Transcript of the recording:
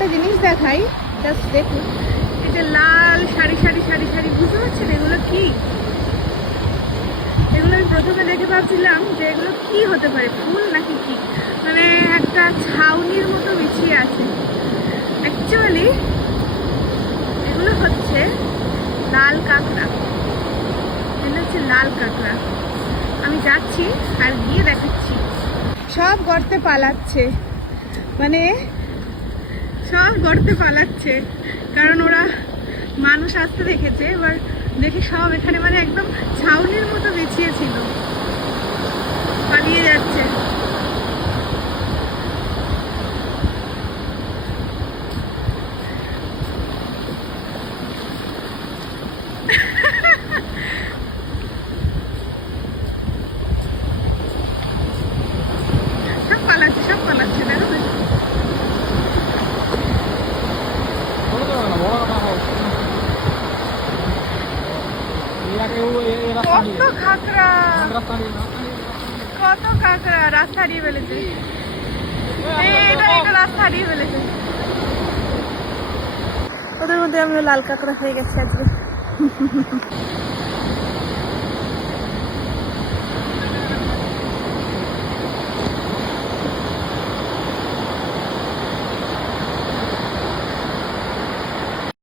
একটা জিনিস দেখাই, জাস্ট দেখুন। এই যে লাল সারি সারি সারি সারি, বুঝতে পারছেন এগুলো কি? এগুলো আমি প্রথমে দেখে ভাবছিলাম যে এগুলো কি হতে পারে, ফুল নাকি কি। মানে একটা ছাউনির মতো বিছিয়ে আছে। অ্যাকচুয়ালি এগুলো হচ্ছে লাল কাঁকড়া। এগুলো হচ্ছে লাল কাঁকড়া। আমি যাচ্ছি আর গিয়ে দেখাচ্ছি। সব গর্তে পালাচ্ছে, মানে সব গর্তে পালাচ্ছে, কারণ ওরা মানুষ আসতে দেখেছে। এবার দেখে সব এখানে মানে একদম ছাউনির মতো বিছিয়েছিল, পালিয়ে যাচ্ছে। সব পালাচ্ছে, সব পালাচ্ছে, দেখো না? কত কাঁকড়া, কত কাঁকড়া রাস্তা হারিয়ে ফেলেছে। এটা রাস্তা হারিয়ে ফেলেছে। ওদের মধ্যে আমিও লাল কাঁকড়া হয়ে গেছি আজকে।